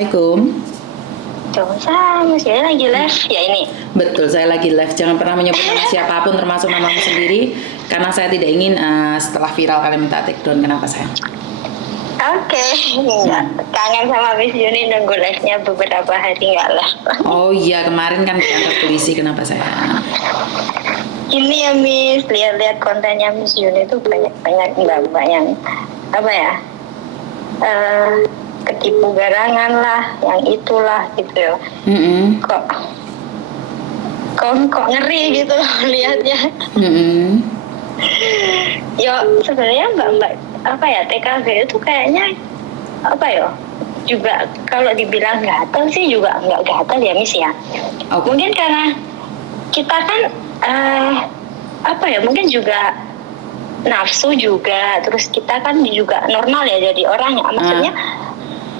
Assalamualaikum. Sama saya lagi live ya ini. Betul, saya lagi live. Jangan pernah menyebut nama siapapun termasuk namamu sendiri karena saya tidak ingin setelah viral kalian minta take down. Kenapa saya? Oke, enggak. Kangen sama Miss Yuni nunggu live-nya beberapa hari enggak lah. Oh iya, kemarin kan di kantor polisi. Kenapa saya? Ini ya Miss, lihat-lihat kontennya Miss Yuni itu banyak mbak-mbak yang apa ya? Ketipu garangan lah, yang itulah gitu ya. Kok ngeri gitu lihatnya. Ya sebenarnya mbak-mbak apa ya TKW itu kayaknya apa ya, juga kalau dibilang gatel sih juga nggak gatel ya Miss ya. Mungkin karena kita kan apa ya, mungkin juga nafsu juga, terus kita kan juga normal ya jadi orang ya, maksudnya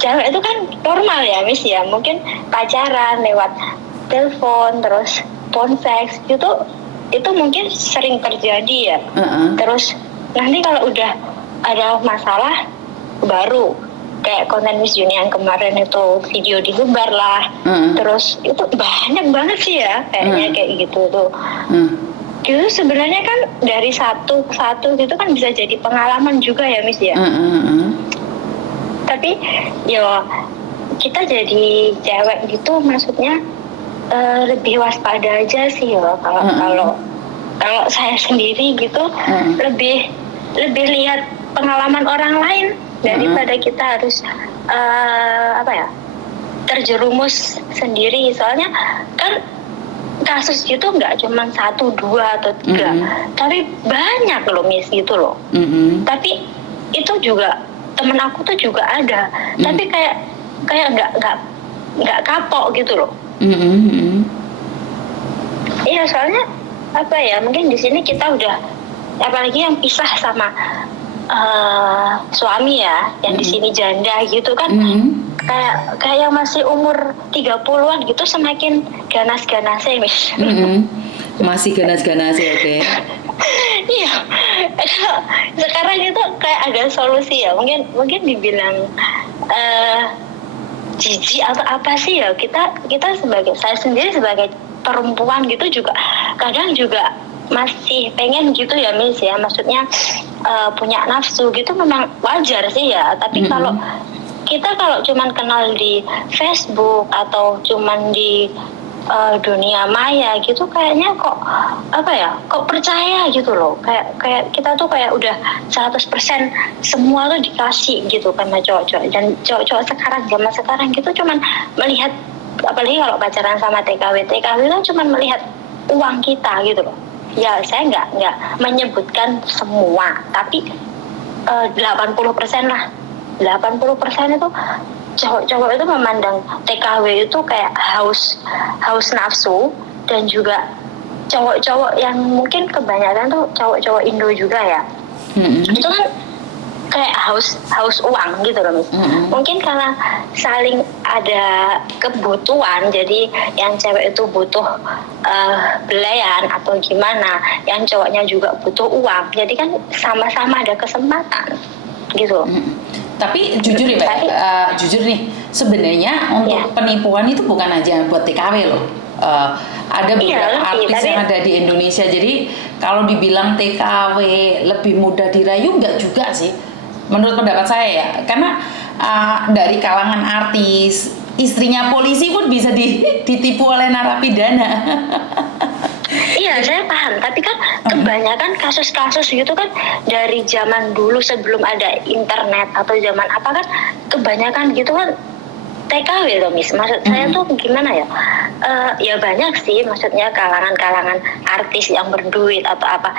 cewek itu kan normal ya Miss ya, mungkin pacaran lewat telepon terus phone sex gitu, itu mungkin sering terjadi ya. Terus nanti kalau udah ada masalah baru kayak konten Miss Yuni yang kemarin itu video disebar lah, terus itu banyak banget sih ya kayaknya kayak gitu tuh. Gitu sebenarnya kan dari satu ke satu gitu kan bisa jadi pengalaman juga ya Miss ya. Tapi ya kita jadi cewek gitu maksudnya lebih waspada aja sih ya kalau saya sendiri gitu, lebih lihat pengalaman orang lain daripada kita harus apa ya, terjerumus sendiri. Soalnya kan kasus gitu nggak cuma 1, 2 atau 3, tapi banyak loh Miss gitu loh. Tapi itu juga temen aku tuh juga ada, tapi kayak nggak kapok gitu loh. Iya, soalnya apa ya, mungkin di sini kita udah, apalagi yang pisah sama suami ya, yang di sini janda gitu kan, kayak yang masih umur 30-an gitu semakin ganas-ganasnya Miss. Masih ganas-ganasnya, oke. Iya, sekarang itu kayak ada solusi ya, mungkin dibilang jijik atau apa sih ya, kita sebagai, saya sendiri sebagai perempuan gitu juga kadang juga masih pengen gitu ya Miss ya, maksudnya punya nafsu gitu memang wajar sih ya. Tapi kalau cuman kenal di Facebook atau cuman di dunia maya gitu, kayaknya kok apa ya, kok percaya gitu loh, kayak kita tuh kayak udah 100% semua tuh dikasih gitu sama cowok-cowok. Dan cowok-cowok zaman sekarang gitu cuman melihat, apalagi kalau pacaran sama TKW kan cuman melihat uang kita gitu loh. Ya saya nggak menyebutkan semua, tapi 80% lah, 80% itu cowok-cowok itu memandang TKW itu kayak haus nafsu. Dan juga cowok-cowok yang mungkin kebanyakan tuh cowok-cowok Indo juga ya, itu kan kayak haus uang gitu loh Miss. Mungkin karena saling ada kebutuhan, jadi yang cewek itu butuh belayan atau gimana, yang cowoknya juga butuh uang, jadi kan sama-sama ada kesempatan gitu. Tapi jujur ya Mbak, jujur nih, sebenarnya untuk penipuan itu bukan aja buat TKW loh. Ada beberapa artis yang ada di Indonesia. Jadi kalau dibilang TKW lebih mudah dirayu, enggak juga sih. Menurut pendapat saya ya, karena dari kalangan artis, istrinya polisi pun bisa ditipu oleh narapidana. Iya, saya paham. Tapi kan kebanyakan kasus-kasus gitu kan dari zaman dulu sebelum ada internet atau zaman apa kan, kebanyakan gitu kan TKW loh Miss. Maksud saya tuh gimana ya? Ya banyak sih, maksudnya kalangan-kalangan artis yang berduit atau apa.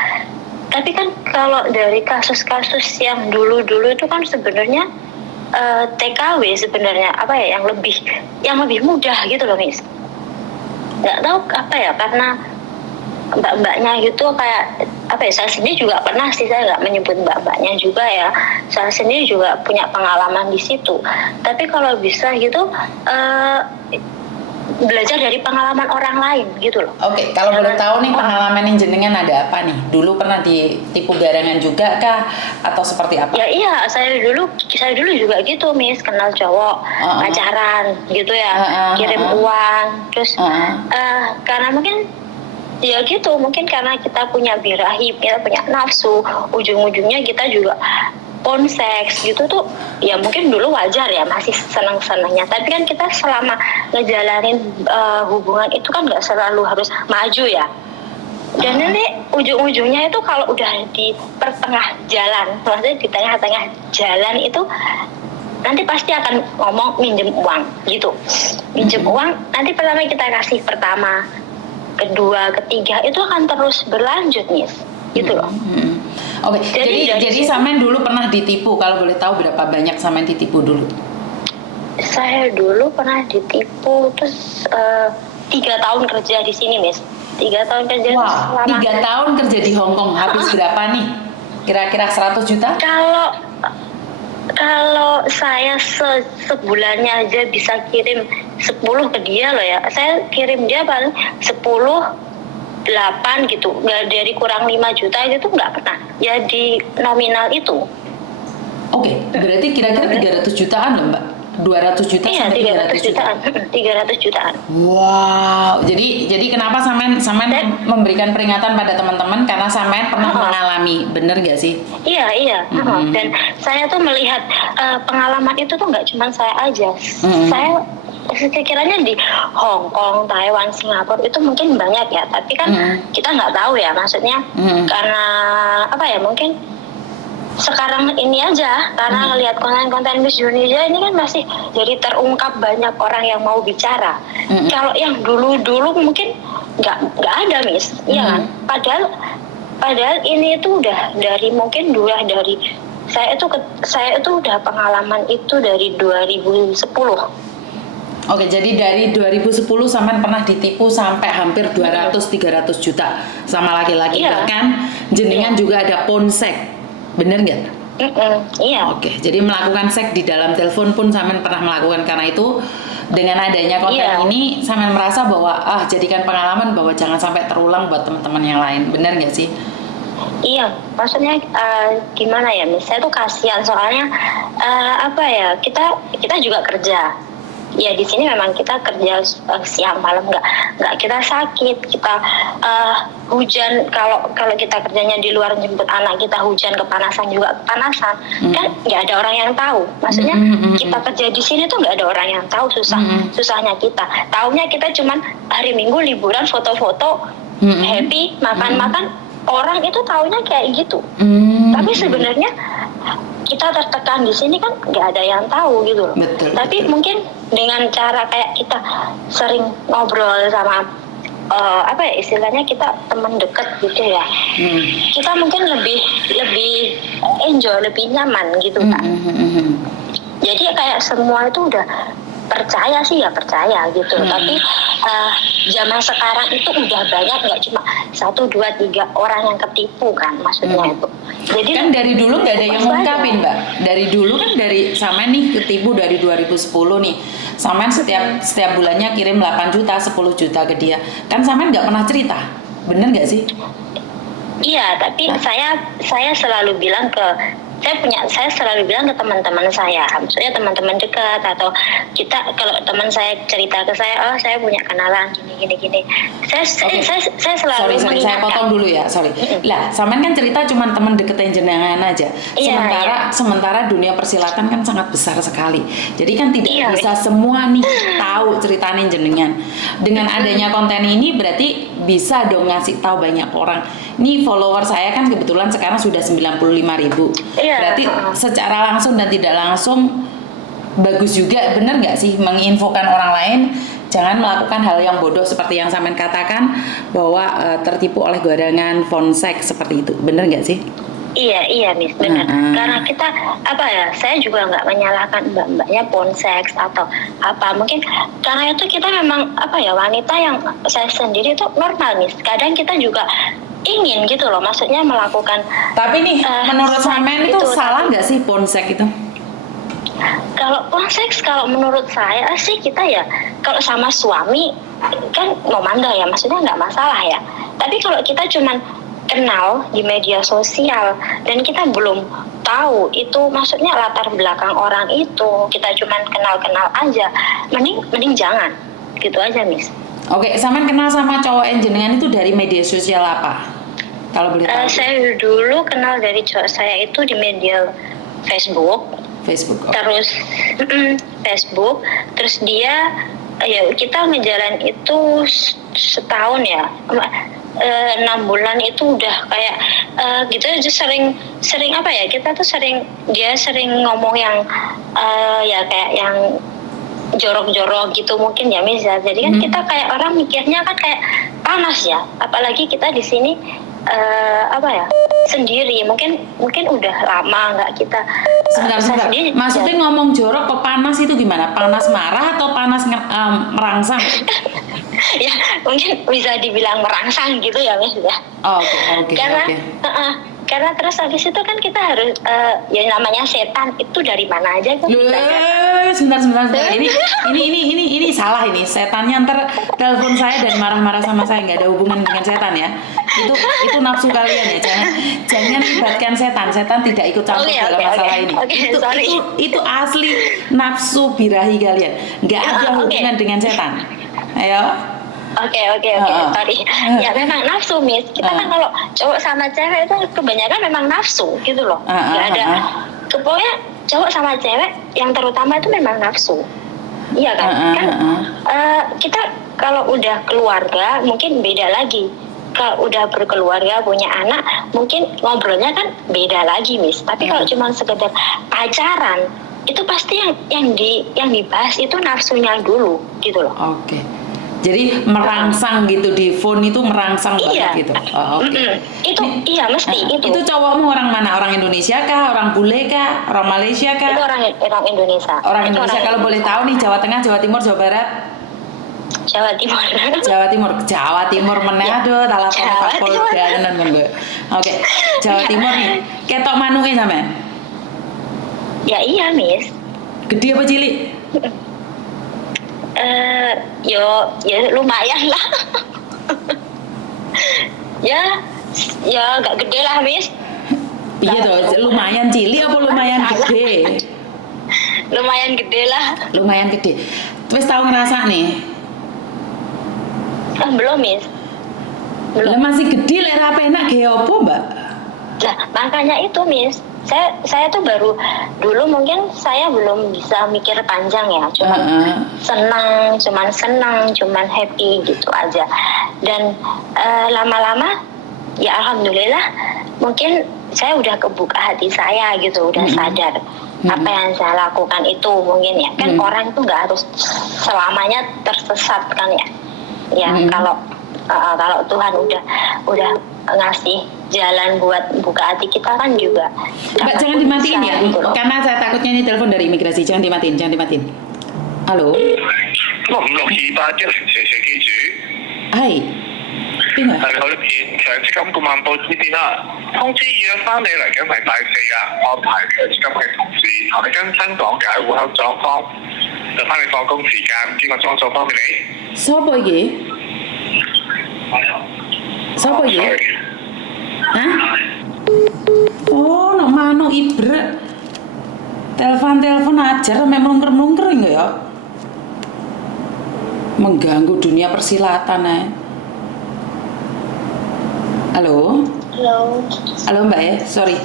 Tapi kan kalau dari kasus-kasus yang dulu-dulu itu kan sebenarnya TKW sebenarnya apa ya, yang lebih mudah gitu loh Miss. Nggak tahu apa ya, karena mbak-mbaknya gitu kayak apa ya, saya sendiri juga pernah sih, saya nggak menyebut mbak-mbaknya juga ya, saya sendiri juga punya pengalaman di situ. Tapi kalau bisa gitu belajar dari pengalaman orang lain gitu loh. Oke, kalau boleh tahu nih pengalaman yang jenengan ada apa nih? Dulu pernah ditipu garangan juga kah atau seperti apa? Ya iya, saya dulu juga gitu, Miss, kenal cowok, pacaran gitu ya, kirim uang, terus karena mungkin ya gitu, mungkin karena kita punya birahi, kita punya nafsu, ujung-ujungnya kita juga on seks gitu tuh, ya mungkin dulu wajar ya, masih senang-senangnya, tapi kan kita selama ngejalanin hubungan itu kan nggak selalu harus maju ya. Dan nanti ujung-ujungnya itu kalau udah di pertengah jalan, maksudnya di tengah-tengah jalan itu nanti pasti akan ngomong minjem uang gitu. Minjem uang, nanti pertama kita kasih pertama, kedua, ketiga, itu akan terus berlanjut, Miss. Gitu loh. Oke, jadi Samen dulu pernah ditipu, kalau boleh tahu berapa banyak Samen ditipu dulu? Saya dulu pernah ditipu, terus 3 tahun kerja di sini, Miss. 3 tahun kerja. Wah, 3 tahun kerja di Hong Kong, habis berapa nih? Kira-kira 100 juta? Kalau saya sebulannya aja bisa kirim 10 ke dia loh ya. Saya kirim dia paling 10, 8 gitu. Nggak dari kurang 5 juta itu nggak pernah. Ya di nominal itu. Oke, berarti kira-kira 300 jutaan loh Mbak? 200 juta iya, sampai 300 jutaan. 300 jutaan. Wow, jadi kenapa Samen memberikan peringatan pada teman-teman karena Samen pernah mengalami, bener gak sih? Iya. Dan saya tuh melihat pengalaman itu tuh nggak cuma saya aja. Saya sekiranya di Hong Kong, Taiwan, Singapura itu mungkin banyak ya, tapi kan kita nggak tahu ya, maksudnya karena apa ya, mungkin sekarang ini aja karena ngelihat konten-konten Miss Indonesia ini kan masih jadi terungkap banyak orang yang mau bicara. Kalau yang dulu mungkin nggak ada, Miss, iya kan? Padahal ini itu udah dari mungkin dari saya itu udah pengalaman itu dari 2010. Oke, jadi dari 2010 Samen pernah ditipu sampai hampir 200-300 juta sama laki-laki. Bahkan jenengan juga ada ponsek. Bener nggak? Iya. Oke, jadi melakukan seks di dalam telepon pun Samen pernah melakukan. Karena itu dengan adanya konten ini Samen merasa bahwa jadikan pengalaman bahwa jangan sampai terulang buat teman-teman yang lain. Bener nggak sih? Iya, maksudnya gimana ya, Miss? Saya tuh kasihan soalnya apa ya, kita juga kerja. Ya di sini memang kita kerja siang malam, nggak kita sakit, kita hujan, kalau kita kerjanya di luar jemput anak, kita hujan, kepanasan juga kepanasan, kan nggak ada orang yang tahu. Maksudnya kita kerja di sini tuh nggak ada orang yang tahu susahnya kita. Taunya kita cuman hari Minggu liburan, foto-foto, happy, makan-makan. Orang itu taunya kayak gitu. Tapi sebenarnya kita tertekan di sini kan nggak ada yang tahu gitu loh. Tapi mungkin dengan cara kayak kita sering ngobrol sama apa ya istilahnya, kita teman dekat gitu ya, kita mungkin lebih enjoy, lebih nyaman gitu kan. Jadi kayak semua itu udah percaya gitu. Tapi zaman sekarang itu udah banyak, nggak cuma 1, 2, 3 orang yang ketipu kan, maksudnya itu. Jadi kan dari dulu nggak ada yang ngungkapin, Mbak. Dari dulu kan dari Samen nih ketipu dari 2010 nih. Samen setiap bulannya kirim 8 juta, 10 juta ke dia. Kan Samen nggak pernah cerita. Bener nggak sih? Iya, tapi saya selalu bilang saya selalu bilang ke teman-teman saya, maksudnya teman-teman dekat, atau kalau teman saya cerita ke saya, saya punya kenalan gini. Saya selalu mengingatkan. Saya potong dulu ya, sorry. Lah, Samen kan cerita cuma teman deketnya jenengan aja. Sementara dunia persilatan kan sangat besar sekali. Jadi kan tidak bisa semua nih tahu ceritanya jenengan. Dengan adanya konten ini berarti bisa dong ngasih tahu banyak orang. Nih follower saya kan kebetulan sekarang sudah 95.000. Berarti secara langsung dan tidak langsung bagus juga, bener nggak sih menginfokan orang lain jangan melakukan hal yang bodoh seperti yang Samen katakan bahwa tertipu oleh garangan fonsek seperti itu, bener nggak sih? Iya Miss, benar. Karena kita saya juga nggak menyalahkan mbak-mbaknya ponseks atau apa, mungkin karena itu kita memang wanita yang saya sendiri itu normal Miss. Kadang kita juga ingin gitu loh, maksudnya melakukan. Tapi nih menurut Samen itu salah nggak sih ponsek itu? Kalau uang seks, kalau menurut saya sih kita ya kalau sama suami kan mau mangga ya, maksudnya nggak masalah ya. Tapi kalau kita cuman kenal di media sosial dan kita belum tahu itu maksudnya latar belakang orang itu, kita cuman kenal-kenal aja, mending jangan, gitu aja Miss. Oke, sampean kenal sama cowok yang jenengan itu dari media sosial apa? Kalau boleh tahu. Saya dulu kenal dari cowok saya itu di media Facebook. Facebook. Terus Facebook, terus dia ya kita ngejalan itu setahun ya, 6 bulan itu udah kayak gitu aja, sering apa ya, kita tuh dia sering ngomong yang ya kayak yang jorok-jorok gitu mungkin ya Miss ya. Jadi kan kita kayak orang mikirnya kan kayak panas ya, apalagi kita di sini apa ya, sendiri, mungkin udah lama nggak kita Sebentar. Maksudnya ngomong jorok kok panas itu gimana? Panas marah atau panas merangsang? Ya mungkin bisa dibilang merangsang gitu ya Miss ya. Oke. Karena terus habis itu kan kita harus ya namanya setan itu dari mana aja kan. Sebentar. Ini salah ini. Setannya ntar telepon saya dan marah-marah sama saya, nggak ada hubungan dengan setan ya. Itu nafsu kalian ya. Jangan libatkan setan. Setan tidak ikut campur dalam masalah ini. Itu asli nafsu birahi kalian. Nggak ada hubungan dengan setan. Ayo. Oke, sorry. Ya memang nafsu Miss. Kita kan kalau cowok sama cewek itu kebanyakan memang nafsu gitu loh. Nggak ada. Pokoknya cowok sama cewek yang terutama itu memang nafsu. Iya kan? Kita kalau udah keluarga mungkin beda lagi. Kalau udah berkeluarga punya anak mungkin ngobrolnya kan beda lagi Miss. Tapi kalau cuma sekedar pacaran itu pasti yang dibahas itu nafsunya dulu gitu loh. Oke. Jadi merangsang gitu di phone itu merangsang banget gitu. Itu iya mesti itu. Itu cowokmu orang mana? Orang Indonesia kah? Orang bule kah? Orang Malaysia kah? Itu orang Indonesia. Orang Indonesia. Kalau boleh tahu nih, Jawa Tengah, Jawa Timur, Jawa Barat? Jawa Timur. Jawa Timur meneh aduh telepon Kapolda tenan kon gue. Oke. Jawa Timur nih. Ketok manuke sampean? Ya iya, Miss. Gede apa cilik? Ya lumayan lah. ya agak gede lah Miss. Iya toh, lumayan cilik apa lumayan gede? Lumayan gede lah. Lumayan gede. Terus tahu ngerasa nih? Belum Miss. Lah masih gede lek ra penak ge opo, Mbak? Nah, makanya itu Miss. Saya tuh baru dulu mungkin saya belum bisa mikir panjang ya, cuman senang, cuman happy gitu aja. Dan lama-lama ya alhamdulillah mungkin saya udah kebuka hati saya gitu, udah sadar apa yang saya lakukan itu mungkin ya kan orang itu nggak harus selamanya tersesat kan ya. Ya kalau Tuhan udah ngasih jalan buat buka hati kita kan juga. Mbak jangan dimatiin ya, karena saya takutnya ini telepon dari imigrasi. Jangan dimatiin. Halo. 66228記住。Hai.邊個？係佢見強積金顧問報紙邊啦，通知約翻你嚟緊禮拜4啊，安排強積金嘅同事同你更新講解戶口狀況，就翻你放工時間邊個裝數方便你。Sopo iki? Sopo iki? Hah? Oh, nok manuk ibrek. Telepon ajar memang melungker enggak ya? Mengganggu dunia persilatan ya. Halo? Halo Mbak ya, sorry.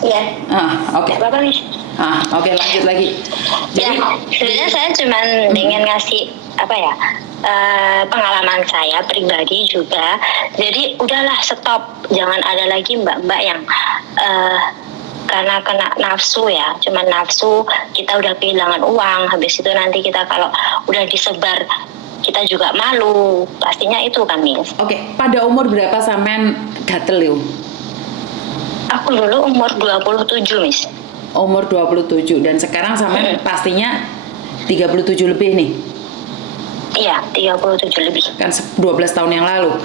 Iya. Oke. Bapak nih. Oke, lanjut lagi. Jadi sebenarnya saya cuma ingin ngasih pengalaman saya pribadi juga. Jadi udahlah stop, jangan ada lagi mbak-mbak yang karena kena nafsu ya, cuman nafsu kita udah kehilangan uang, habis itu nanti kita kalau udah disebar kita juga malu, pastinya itu kan Miss. Oke, pada umur berapa sampean gatel yuk? Aku dulu umur 27 Miss. Umur 27 dan sekarang sampean pastinya 37 lebih nih. Iya, 37 lebih. Kan 12 tahun yang lalu.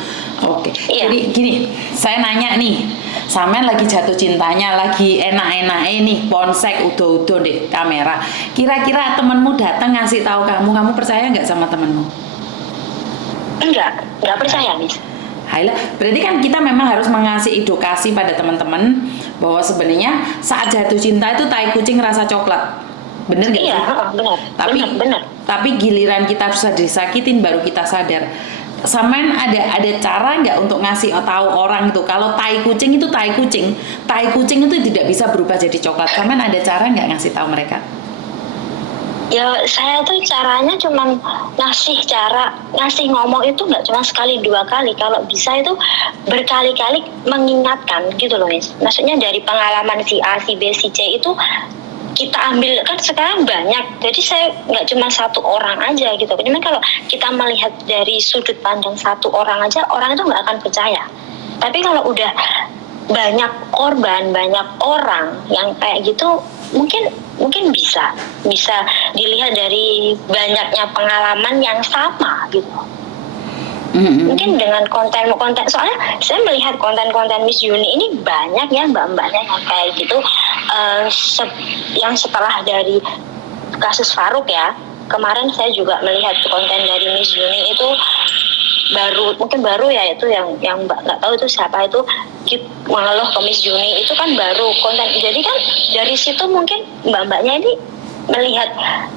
Oke. Iya. Jadi gini, saya nanya nih, sampean lagi jatuh cintanya, lagi enak-enaknya nih, ponsek udo-udo di kamera. Kira-kira temenmu datang ngasih tahu kamu percaya nggak sama temenmu? Enggak percaya, Miss. Haila, berarti kan kita memang harus mengasih edukasi pada teman-teman bahwa sebenarnya saat jatuh cinta itu tai kucing rasa coklat. Bener nggak Iya, sih? benar. Benar. Tapi giliran kita sudah disakitin baru kita sadar. Samen ada cara nggak untuk ngasih tahu orang itu kalau tai kucing itu tai kucing itu tidak bisa berubah jadi coklat. Samen ada cara nggak ngasih tahu mereka? Ya saya tuh caranya cuma ngasih ngomong itu nggak cuma sekali 2 kali, kalau bisa itu berkali-kali mengingatkan gitu loh, Miss. Maksudnya dari pengalaman si A, si B, si C itu kita ambil, kan sekarang banyak, jadi saya nggak cuma satu orang aja gitu. Cuman kalau kita melihat dari sudut pandang satu orang aja, orang itu nggak akan percaya. Tapi kalau udah banyak korban, banyak orang yang kayak gitu, mungkin bisa dilihat dari banyaknya pengalaman yang sama gitu. Mungkin dengan konten, soalnya saya melihat konten Miss Yuni ini banyak ya mbak-mbaknya yang kayak gitu, yang setelah dari kasus Farouk ya, kemarin saya juga melihat konten dari Miss Yuni itu baru ya, itu yang mbak nggak tahu itu siapa, itu mengeluh ke Miss Yuni, itu kan baru konten. Jadi kan dari situ mungkin mbak-mbaknya ini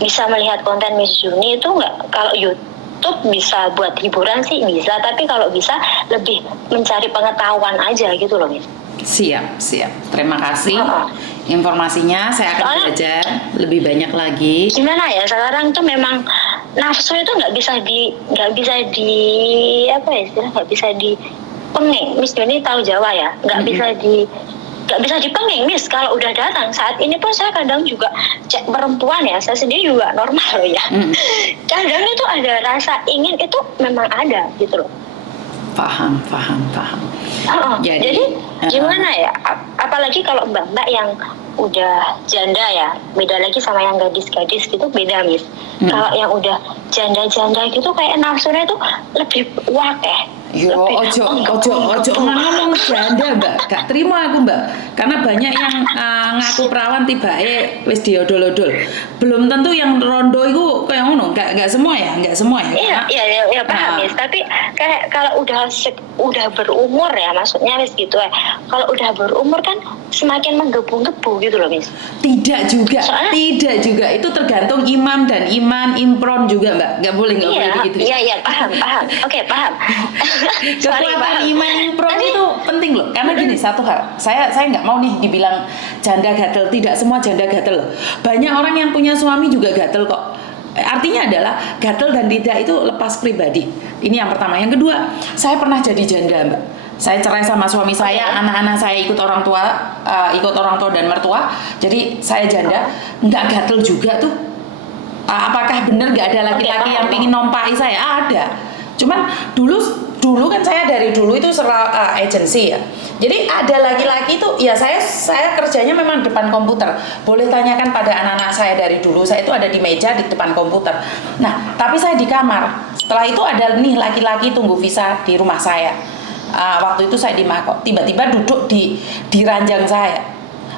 bisa melihat konten Miss Yuni itu nggak, kalau YouTube bisa buat hiburan sih bisa, tapi kalau bisa lebih mencari pengetahuan aja gitu loh, Miss. Siap. Terima kasih informasinya. Saya akan belajar lebih banyak lagi. Gimana ya, sekarang tuh memang nafsu itu nggak bisa dipenging. Miss Yuni tahu Jawa ya, nggak bisa dipenging, Miss. Kalau udah datang saat ini pun saya kadang juga cek perempuan ya, saya sendiri juga normal loh ya. Kadang itu ada rasa ingin, itu memang ada gitu loh. Paham. Jadi gimana ya, apalagi kalau mbak-mbak yang udah janda ya, beda lagi sama yang gadis-gadis gitu, beda, Miss. Kalau yang udah janda-janda gitu kayak nafsunya itu lebih wakeh. Yo, ojo ngomong janda, Mbak. Gak terima aku, Mbak. Karena banyak yang ngaku perawan tibae wis diodol-odol. Belum tentu yang rondo itu kayak ngono. Gak semua ya. Iya, paham, Miss. Tapi kayak kalau udah berumur ya, maksudnya Miss gitu ya. Kalau udah berumur kan semakin menggebu-gebu gitu loh, Miss. Tidak juga. Itu tergantung imam dan impron juga, Mbak. Gak boleh begitu. Iya, paham. Oke, paham. Kekuatan iman impron itu penting loh, karena gini, satu hal, saya nggak mau nih dibilang janda gatel. Tidak semua janda gatel loh. Banyak orang yang punya suami juga gatel kok. Artinya adalah gatel dan tidak itu lepas pribadi. Ini yang pertama. Yang kedua, saya pernah jadi janda, Mbak. Saya cerai sama suami saya, anak-anak saya ikut orang tua dan mertua. Jadi saya janda, nggak gatel juga tuh. Apakah benar nggak ada laki-laki yang pingin nompai saya? Ada. Cuman dulu kan saya dari dulu itu agensi ya. Jadi ada laki-laki itu ya, saya kerjanya memang depan komputer. Boleh tanyakan pada anak-anak saya dari dulu, saya itu ada di meja di depan komputer. Nah, tapi saya di kamar. Setelah itu ada nih laki-laki tunggu visa di rumah saya. Waktu itu saya di Mako, tiba-tiba duduk di ranjang saya.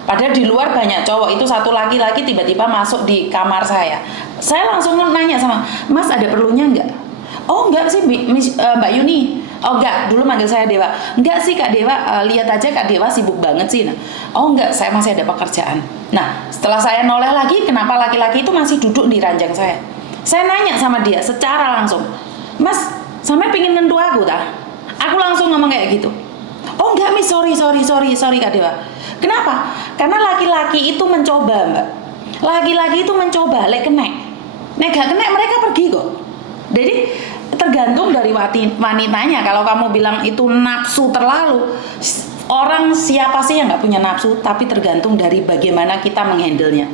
Padahal di luar banyak cowok, itu satu laki-laki tiba-tiba masuk di kamar saya. Saya langsung nanya sama, Mas ada perlunya nggak? Oh enggak sih Mbak Yuni. Oh enggak, dulu manggil saya Dewa. Enggak sih Kak Dewa, lihat aja Kak Dewa sibuk banget sih. Nah, oh enggak, saya masih ada pekerjaan. Nah, setelah saya noleh lagi, kenapa laki-laki itu masih duduk di ranjang saya? Saya nanya sama dia secara langsung, Mas, sampai pingin ngentu aku tak? Aku langsung ngomong kayak gitu. Oh enggak Miss, sorry Kak Dewa. Kenapa? Karena laki-laki itu mencoba, Mbak. Laki-laki itu mencoba, nek gak kena mereka pergi kok. Jadi tergantung dari wanitanya. Kalau kamu bilang itu nafsu terlalu, orang siapa sih yang nggak punya nafsu? Tapi tergantung dari bagaimana kita menghandlenya.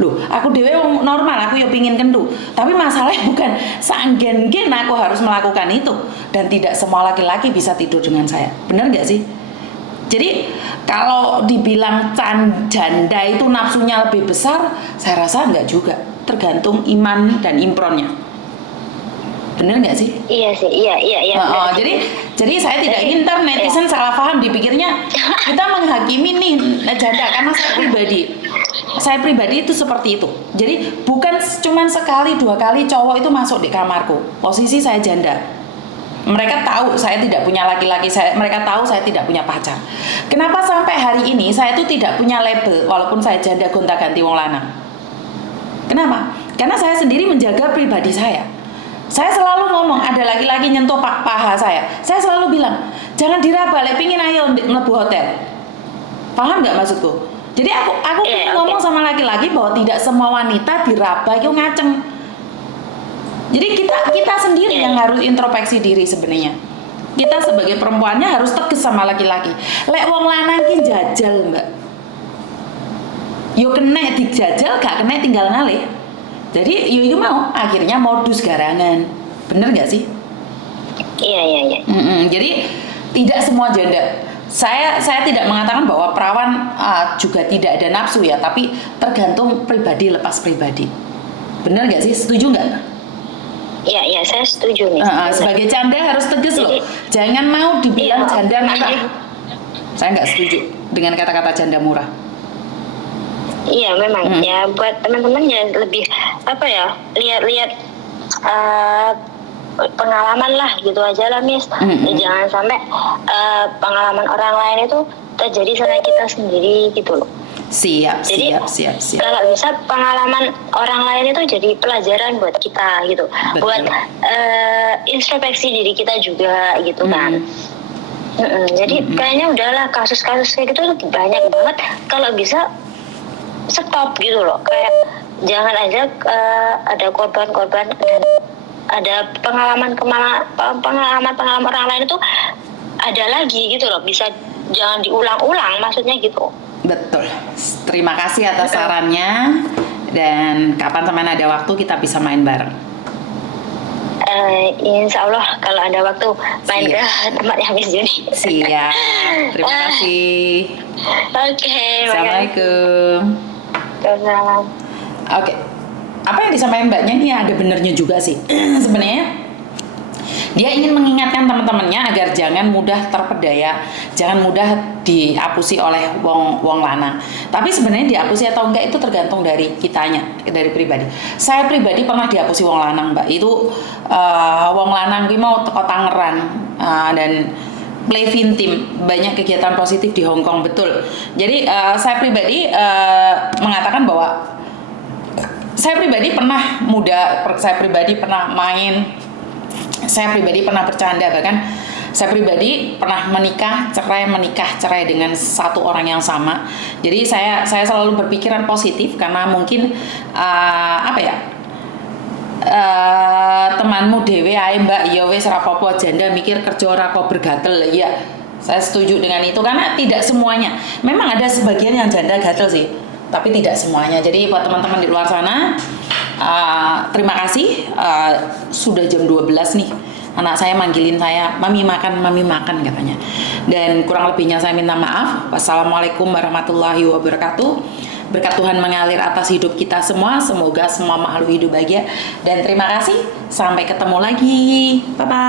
Loh, aku dewe normal, aku ya pingin kentu. Tapi masalahnya bukan sanggen-gen aku harus melakukan itu. Dan tidak semua laki-laki bisa tidur dengan saya. Benar nggak sih? Jadi kalau dibilang janda itu nafsunya lebih besar, saya rasa nggak juga. Tergantung iman dan impronnya. Bener nggak sih? Iya sih, iya. Oh, jadi saya tidak ingin ntar netizen salah paham, dipikirnya kita menghakimi nih janda, karena saya pribadi itu seperti itu. Jadi bukan cuman sekali 2 kali cowok itu masuk di kamarku, posisi saya janda. Mereka tahu saya tidak punya laki-laki, mereka tahu saya tidak punya pacar. Kenapa sampai hari ini saya itu tidak punya label walaupun saya janda gonta-ganti wong lanang? Kenapa? Karena saya sendiri menjaga pribadi saya. Saya selalu ngomong, ada laki-laki nyentuh paha saya selalu bilang, jangan diraba, pingin ayo mlebu hotel. Paham nggak maksudku? Jadi aku ngomong sama laki-laki bahwa tidak semua wanita diraba itu ngaceng. Jadi kita sendiri yang harus introspeksi diri sebenarnya. Kita sebagai perempuannya harus tegas sama laki-laki. Lek wong lanang ki jajal, Mbak. Yo kena dijajal, gak kena tinggal ngalih. Jadi yo itu mau akhirnya modus garangan. Bener gak sih? Iya. Jadi tidak semua janda. Saya tidak mengatakan bahwa perawan juga tidak ada nafsu ya, tapi tergantung pribadi lepas pribadi. Bener gak sih? Setuju nggak? Iya, saya setuju nih. Sebagai janda harus tegas loh. Jangan mau dibilang janda murah. Saya nggak setuju dengan kata-kata janda murah. Iya memang ya, buat teman-teman ya lebih lihat-lihat pengalaman lah gitu aja lah Miss. Jangan sampai pengalaman orang lain itu terjadi sama kita sendiri gitu loh. Siap. Kalau bisa pengalaman orang lain itu jadi pelajaran buat kita gitu. Betul. Buat introspeksi diri kita juga gitu kan. Jadi kayaknya udahlah, kasus-kasus kayak gitu banyak banget. Kalau bisa stop gitu loh, kayak jangan aja ada korban-korban dan ada pengalaman orang lain itu ada lagi gitu loh, bisa jangan diulang-ulang maksudnya gitu. Betul. Terima kasih atas sarannya, dan kapan teman ada waktu kita bisa main bareng. Insya Allah kalau ada waktu main ke tempatnya Miss Juni. Siap. Terima kasih. Oke. Assalamualaikum. Oke. Apa yang disampaikan Mbaknya ini ada benernya juga sih. Sebenarnya dia ingin mengingatkan teman-temannya agar jangan mudah terpedaya, jangan mudah diapusi oleh wong lanang. Tapi sebenarnya diapusi atau enggak itu tergantung dari kitanya, dari pribadi. Saya pribadi pernah diapusi wong lanang, Mbak. Itu wong lanang ki mau teko Tangerang dan play Vintim, banyak kegiatan positif di Hong Kong, betul. Jadi saya pribadi mengatakan bahwa saya pribadi pernah muda, saya pribadi pernah main, saya pribadi pernah bercanda, bahkan saya pribadi pernah menikah cerai dengan satu orang yang sama. Jadi saya selalu berpikiran positif karena mungkin temanmu dewe ae Mbak, ya wis ora apa-apa janda mikir kerja ora kok bergatel. Iya, saya setuju dengan itu karena tidak semuanya. Memang ada sebagian yang janda gatel sih, tapi tidak semuanya. Jadi buat teman-teman di luar sana, terima kasih. Sudah jam 12 nih. Anak saya manggilin saya, mami makan katanya. Dan kurang lebihnya saya minta maaf. Wassalamualaikum warahmatullahi wabarakatuh. Berkat Tuhan mengalir atas hidup kita semua. Semoga semua makhluk hidup bahagia. Dan terima kasih. Sampai ketemu lagi. Bye-bye.